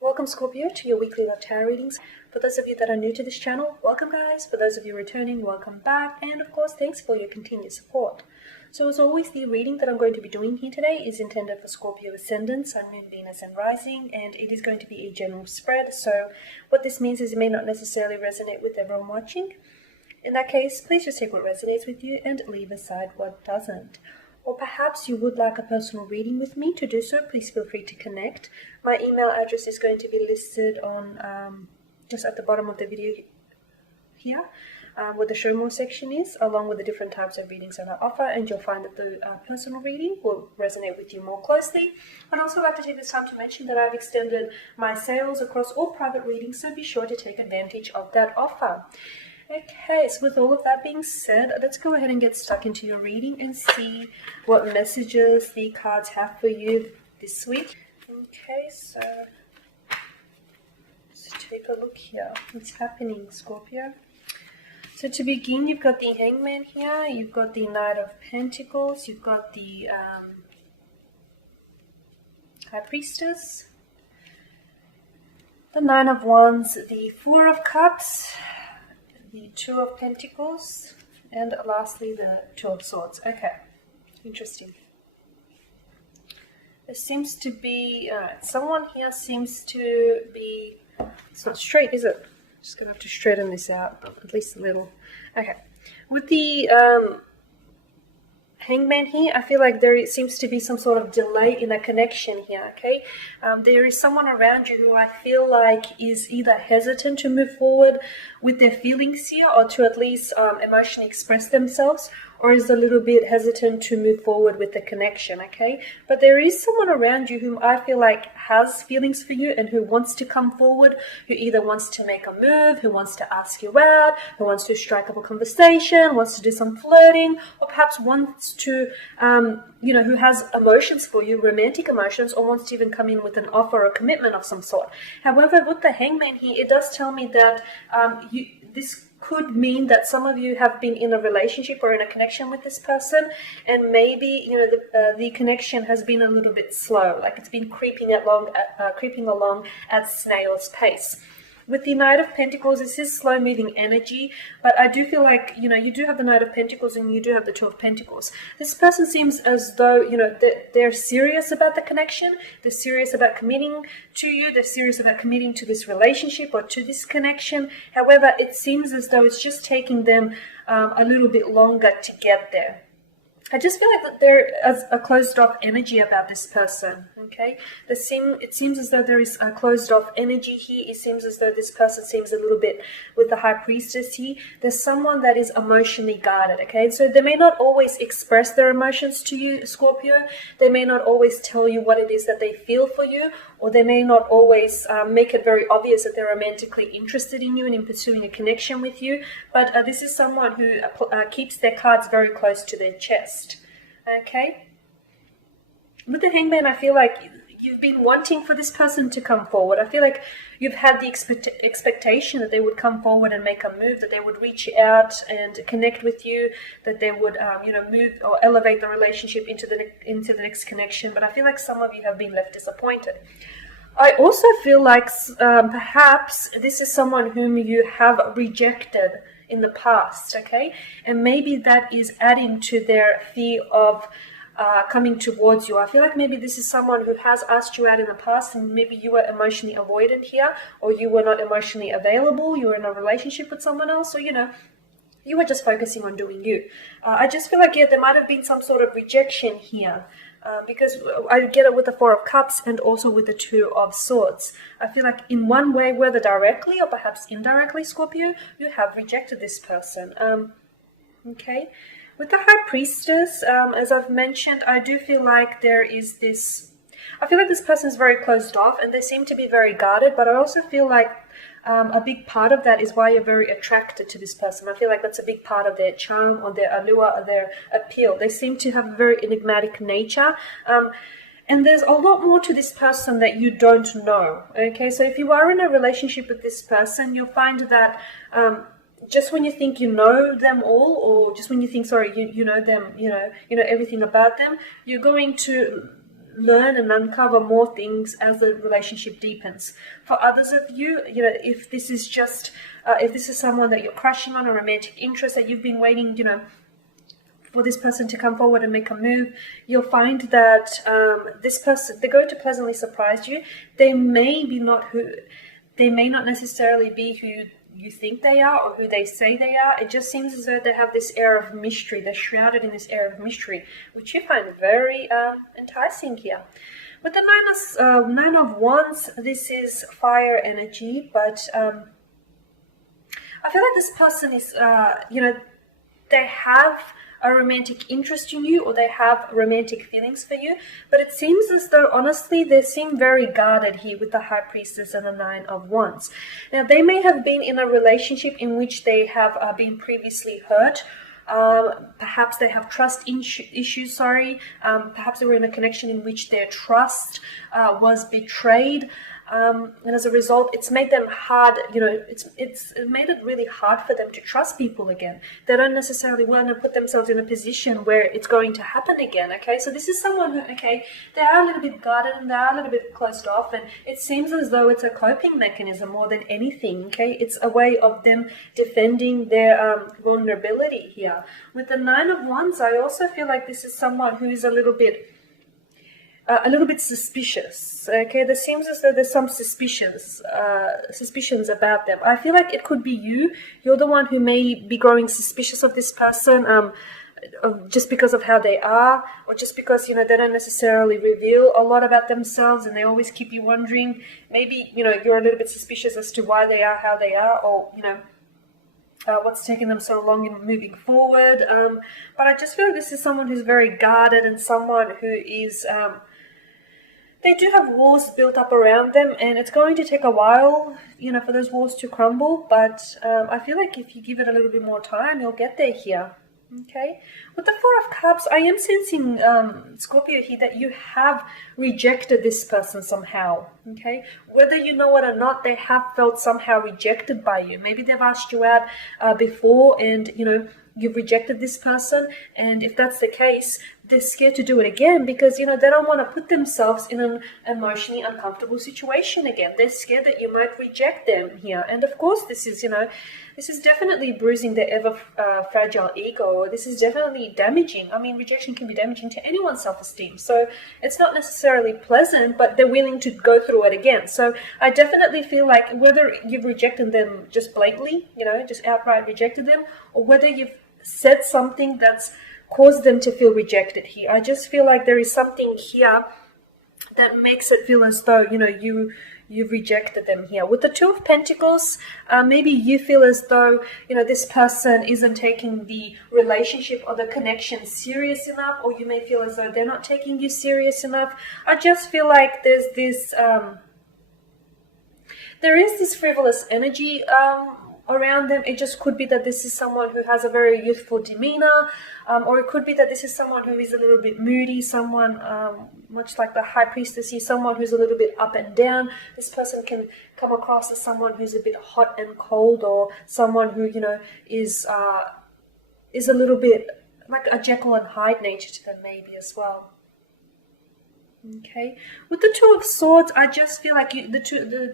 Welcome Scorpio to your weekly love tarot readings. For those of you that are new to this channel, welcome guys. For those of you returning, welcome back. And of course, thanks for your continued support. So as always, the reading that I'm going to be doing here today is intended for Scorpio Ascendant, Sun, Moon, Venus and Rising, and it is going to be a general spread. So what this means is it may not necessarily resonate with everyone watching. In that case, please just take what resonates with you and leave aside what doesn't. Or perhaps you would like a personal reading with me. To do so, please feel free to connect. My email address is going to be listed on just at the bottom of the video here, where the show more section is, along with the different types of readings that I offer, and you'll find that the personal reading will resonate with you more closely. I'd also like to take this time to mention that I've extended my sales across all private readings, so be sure to take advantage of that offer. Okay, so with all of that being said, let's go ahead and get stuck into your reading and see what messages the cards have for you this week. Okay, so let's take a look here. What's happening, Scorpio? So to begin, you've got the Hangman here, you've got the Knight of Pentacles, you've got the High Priestess, the Nine of Wands, the Four of Cups, the Two of Pentacles, and lastly the Two of Swords. Okay, interesting. There seems to be someone here seems to be, it's not straight, is it? Just gonna have to straighten this out at least a little. Okay, with the Hangman here, I feel like there seems to be some sort of delay in a connection here, okay? There is someone around you who I feel like is either hesitant to move forward with their feelings here, or to at least emotionally express themselves, or is a little bit hesitant to move forward with the connection, okay? But there is someone around you whom I feel like has feelings for you and who wants to come forward, who either wants to make a move, who wants to ask you out, who wants to strike up a conversation, wants to do some flirting, or perhaps wants to, who has emotions for you, romantic emotions, or wants to even come in with an offer or commitment of some sort. However, with the Hangman here, it does tell me that this could mean that some of you have been in a relationship or in a connection with this person, and maybe the connection has been a little bit slow, like it's been creeping along at snail's pace. With the Knight of Pentacles, this is slow-moving energy, but I do feel like, you do have the Knight of Pentacles and you do have the Two of Pentacles. This person seems as though, they're serious about the connection, they're serious about committing to you, they're serious about committing to this relationship or to this connection. However, it seems as though it's just taking them a little bit longer to get there. I just feel like that there is a closed-off energy about this person, okay? It seems as though there is a closed-off energy here. It seems as though this person seems a little bit with the High Priestess here. There's someone that is emotionally guarded, okay? So they may not always express their emotions to you, Scorpio. They may not always tell you what it is that they feel for you, or they may not always make it very obvious that they're romantically interested in you and in pursuing a connection with you. But this is someone who keeps their cards very close to their chest. Okay, with the Hangman, I feel like you've been wanting for this person to come forward. I feel like you've had the expectation that they would come forward and make a move, that they would reach out and connect with you, that they would, move or elevate the relationship into the next connection. But I feel like some of you have been left disappointed. I also feel like perhaps this is someone whom you have rejected in the past, okay? And maybe that is adding to their fear of coming towards you. I feel like maybe this is someone who has asked you out in the past, and maybe you were emotionally avoidant here, or you were not emotionally available, you were in a relationship with someone else, or you were just focusing on doing you. I just feel like, there might have been some sort of rejection here. Because I get it with the Four of Cups and also with the Two of Swords. I feel like in one way, whether directly or perhaps indirectly, Scorpio, you have rejected this person. Okay. With the High Priestess, as I've mentioned, I do feel like there is this... I feel like this person is very closed off and they seem to be very guarded, but I also feel like a big part of that is why you're very attracted to this person. I feel like that's a big part of their charm or their allure or their appeal. They seem to have a very enigmatic nature. And there's a lot more to this person that you don't know. Okay, so if you are in a relationship with this person, you'll find that just when you think you know them all, or just when you think, sorry, you know them, you know everything about them, you're going to learn and uncover more things as the relationship deepens. For others of you, if this is just, if this is someone that you're crushing on, a romantic interest that you've been waiting, for this person to come forward and make a move, you'll find that this person, they're going to pleasantly surprise you. They may not necessarily be who you think they are or who they say they are. It just seems as though they have this air of mystery. They're shrouded in this air of mystery, which you find very enticing here. With the Nine of Wands, this is fire energy, but I feel like this person is, they have a romantic interest in you, or they have romantic feelings for you, but it seems as though, honestly, they seem very guarded here with the High Priestess and the Nine of Wands. Now, they may have been in a relationship in which they have been previously hurt. Perhaps they have trust issues, perhaps they were in a connection in which their trust was betrayed. And as a result, it's made them hard, it's made it really hard for them to trust people again. They don't necessarily want to put themselves in a position where it's going to happen again, okay? So this is someone who, they are a little bit guarded and they are a little bit closed off, and it seems as though it's a coping mechanism more than anything, okay? It's a way of them defending their vulnerability here. With the Nine of Wands, I also feel like this is someone who is a little bit suspicious, okay? There seems as though there's some suspicions about them. I feel like it could be you. You're the one who may be growing suspicious of this person, just because of how they are, or just because, they don't necessarily reveal a lot about themselves and they always keep you wondering. Maybe, you're a little bit suspicious as to why they are how they are, or, what's taking them so long in moving forward. But I just feel like this is someone who's very guarded and someone who is... they do have walls built up around them, and it's going to take a while, for those walls to crumble. But I feel like if you give it a little bit more time, you'll get there here. Okay. With the Four of Cups, I am sensing, Scorpio, here that you have rejected this person somehow. Okay. Whether you know it or not, they have felt somehow rejected by you. Maybe they've asked you out before, and you've rejected this person, and if that's the case, they're scared to do it again because, they don't want to put themselves in an emotionally uncomfortable situation again. They're scared that you might reject them here. And of course, this is definitely bruising their ever fragile ego. This is definitely damaging. I mean, rejection can be damaging to anyone's self-esteem. So it's not necessarily pleasant, but they're willing to go through it again. So I definitely feel like whether you've rejected them just blatantly, just outright rejected them, or whether you've said something that's caused them to feel rejected here. I just feel like there is something here that makes it feel as though, you've rejected them here. With the Two of Pentacles, maybe you feel as though, this person isn't taking the relationship or the connection serious enough, or you may feel as though they're not taking you serious enough. I just feel like there is this frivolous energy around them. It just could be that this is someone who has a very youthful demeanor, or it could be that this is someone who is a little bit moody, someone much like the High Priestess here, someone who's a little bit up and down. This person can come across as someone who's a bit hot and cold, or someone who is a little bit like a Jekyll and Hyde nature to them maybe as well. Okay, with the Two of Swords, I just feel like the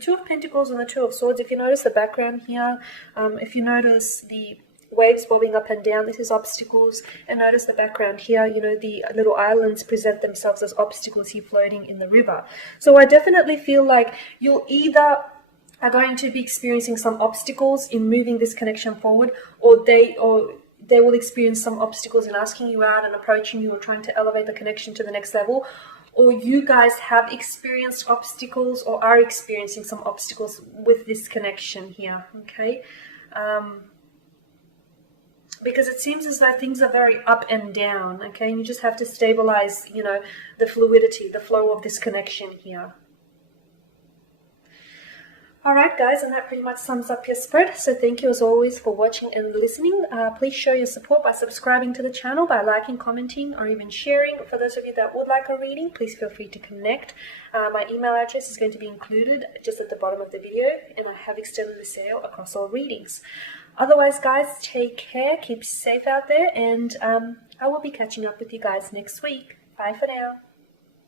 Two of Pentacles and the Two of Swords, if you notice the background here, if you notice the waves bobbing up and down, this is obstacles, and notice the background here, the little islands present themselves as obstacles here floating in the river. So I definitely feel like you'll either are going to be experiencing some obstacles in moving this connection forward, or they will experience some obstacles in asking you out and approaching you or trying to elevate the connection to the next level. Or you guys have experienced obstacles or are experiencing some obstacles with this connection here, okay? Because it seems as though things are very up and down, okay? And you just have to stabilize, the fluidity, the flow of this connection here. Alright guys, and that pretty much sums up your spread. So thank you as always for watching and listening. Please show your support by subscribing to the channel, by liking, commenting, or even sharing. For those of you that would like a reading, please feel free to connect. My email address is going to be included just at the bottom of the video, and I have extended the sale across all readings. Otherwise guys, take care, keep safe out there, and I will be catching up with you guys next week. Bye for now.